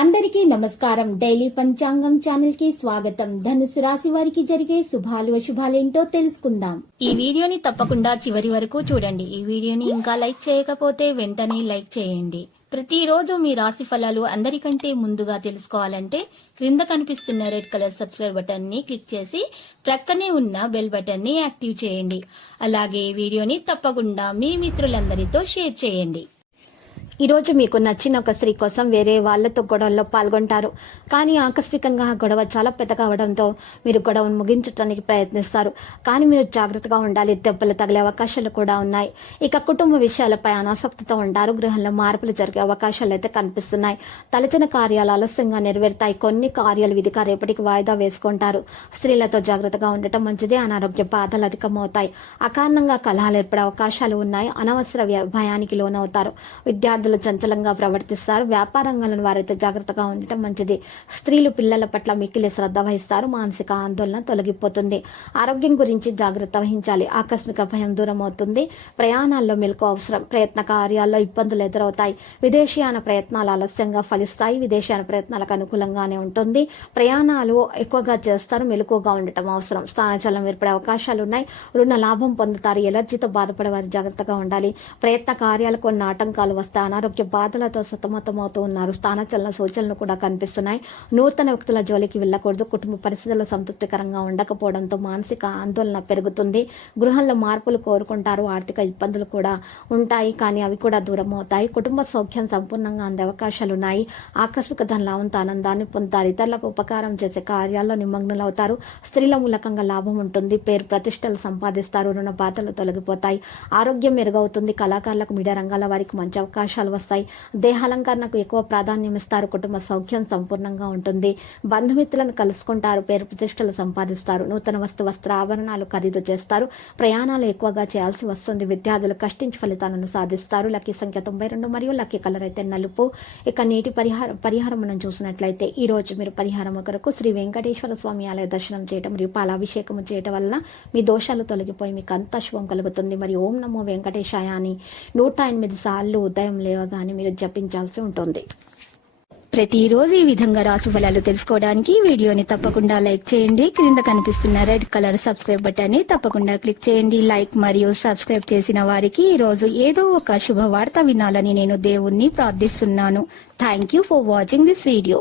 అందరికీ నమస్కారం. డైలీ పంచాంగం ఛానల్ కి స్వాగతం. ధనుసు రాశి వారికి జరిగే శుభాలు అశుభాలేంటో తెలుసుకుందాం. ఈ వీడియోని తప్పకుండా చివరి వరకు చూడండి. ఈ వీడియోని ఇంకా లైక్ చేయకపోతే వెంటనే లైక్ చేయండి. ప్రతిరోజు మీ రాశి ఫలాలు అందరికంటే ముందుగా తెలుసుకోవాలంటే క్రింద కనిపిస్తున్న రెడ్ కలర్ సబ్స్క్రైబ్ బటన్ ని క్లిక్ చేసి ప్రక్కనే ఉన్న బెల్ బటన్ ని యాక్టివ్ చేయండి. అలాగే వీడియోని తప్పకుండా మీ మిత్రులందరితో షేర్ చేయండి. ఈ రోజు మీకు నచ్చిన ఒక స్త్రీ కోసం వేరే వాళ్లతో గొడవల్లో పాల్గొంటారు. కానీ ఆకస్మికంగా గొడవ చాలా పెద్దగా అవడంతో మీరు గొడవను ముగించడానికి ప్రయత్నిస్తారు. కానీ మీరు జాగ్రత్తగా ఉండాలి. దెబ్బలు తగిలే అవకాశాలు కూడా ఉన్నాయి. ఇక కుటుంబ విషయాలపై అనాసక్తితో ఉంటారు. గృహంలో మార్పులు జరిగే అవకాశాలు అయితే కనిపిస్తున్నాయి. తలచిన కార్యాలు ఆలస్యంగా నెరవేరుతాయి. కొన్ని కార్యాలు విధిగా రేపటికి వాయిదా వేసుకుంటారు. స్త్రీలతో జాగ్రత్తగా ఉండటం మంచిదే. అనారోగ్య బాధలు అధికమవుతాయి. అకారణంగా కలహాలు ఏర్పడే అవకాశాలు ఉన్నాయి. అనవసర భయానికి లోనవుతారు. విద్యార్థులు చంచలంగా ప్రవర్తిస్తారు. వ్యాపార రంగంలో వారైతే జాగ్రత్తగా ఉండటం మంచిది. స్త్రీలు పిల్లల పట్ల మిక్కిలి శ్రద్ధ వహిస్తారు. మానసిక ఆందోళన తొలగిపోతుంది. ఆరోగ్యం గురించి జాగ్రత్త వహించాలి. ఆకస్మిక భయం దూరం అవుతుంది. ప్రయాణాల్లో మెలకు అవసరం. ప్రయత్న కార్యాల్లో ఇబ్బందులు ఎదురవుతాయి. విదేశీయాన ప్రయత్నాలు ఆలస్యంగా ఫలిస్తాయి. విదేశీయాన ప్రయత్నాలకు అనుకూలంగానే ఉంటుంది. ప్రయాణాలు ఎక్కువగా చేస్తారు. మెలకుగా ఉండటం అవసరం. స్థానచలనం ఏర్పడే అవకాశాలు ఉన్నాయి. రుణ లాభం పొందుతారు. ఎలర్జీతో బాధపడే వారు జాగ్రత్తగా ఉండాలి. ప్రయత్న కార్యాలు కొన్ని ఆటంకాలు వస్తాయి. అనారోగ్య బాధలతో సతమతమవుతూ ఉన్నారు. స్థానచలన సూచనలు కూడా కనిపిస్తున్నాయి. నూతన వ్యక్తుల జోలికి వెళ్లకూడదు. కుటుంబ పరిస్థితులు సంతృప్తికరంగా ఉండకపోవడంతో మానసిక ఆందోళన పెరుగుతుంది. గృహంలో మార్పులు కోరుకుంటారు. ఆర్థిక ఇబ్బందులు కూడా ఉంటాయి, కానీ అవి కూడా దూరం అవుతాయి. కుటుంబ సౌఖ్యం సంపూర్ణంగా అందే అవకాశాలు ఉన్నాయి. ఆకస్మిక ధన లాభంతో ఆనందాన్ని పొందుతారు. ఇతరులకు ఉపకారం చేసే కార్యాల్లో నిమగ్నులవుతారు. స్త్రీల మూలకంగా లాభం ఉంటుంది. పేరు ప్రతిష్టలు సంపాదిస్తారు. రుణ బాధలు తొలగిపోతాయి. ఆరోగ్యం మెరుగవుతుంది. కళాకారులకు మీడియా రంగాల వారికి మంచి అవకాశాలు వస్తాయి. దేహాలంకరణకు ఎక్కువ ప్రాధాన్యం ఇస్తారు. కుటుంబ సౌఖ్యం సంపూర్ణంగా ఉంటుంది. బంధుమిత్రులను కలుసుకుంటారు. పేరు ప్రతిష్టలు సంపాదిస్తారు. నూతన వస్త్ర ఆభరణాలు ఖరీదు చేస్తారు. ప్రయాణాలు ఎక్కువగా చేయాల్సి వస్తుంది. విద్యార్థులు కష్టించి ఫలితాలను సాధిస్తారు. లక్కీ సంఖ్య 92 మరియు లక్కీ కలర్ అయితే నలుపు. ఇక నీటి పరిహారం మనం చూసినట్లయితే ఈ రోజు మీరు పరిహారం కొరకు శ్రీ వెంకటేశ్వర స్వామి ఆలయ దర్శనం చేయడం మరియు పాలాభిషేకం చేయడం వలన మీ దోషాలు తొలగిపోయి మీకు అంతా శుభం కలుగుతుంది. మరియు ఓం నమో వెంకటేశాయ అని 108 సార్లు ఉదయం లేవగానే మీరు జపించాల్సి ఉంటుంది. ప్రతిరోజు ఈ విధంగా రాశి ఫలాలు తెలుసుకోవడానికి వీడియోని తప్పకుండా లైక్ చేయండి. క్రింద కనిపిస్తున్న రెడ్ కలర్ సబ్స్క్రైబ్ బటన్ ని తప్పకుండా క్లిక్ చేయండి. లైక్ మరియు సబ్స్క్రైబ్ చేసిన వారికి ఈ రోజు ఏదో ఒక శుభవార్త వినాలని నేను దేవుణ్ణి ప్రార్థిస్తున్నాను. Thank you for watching this video.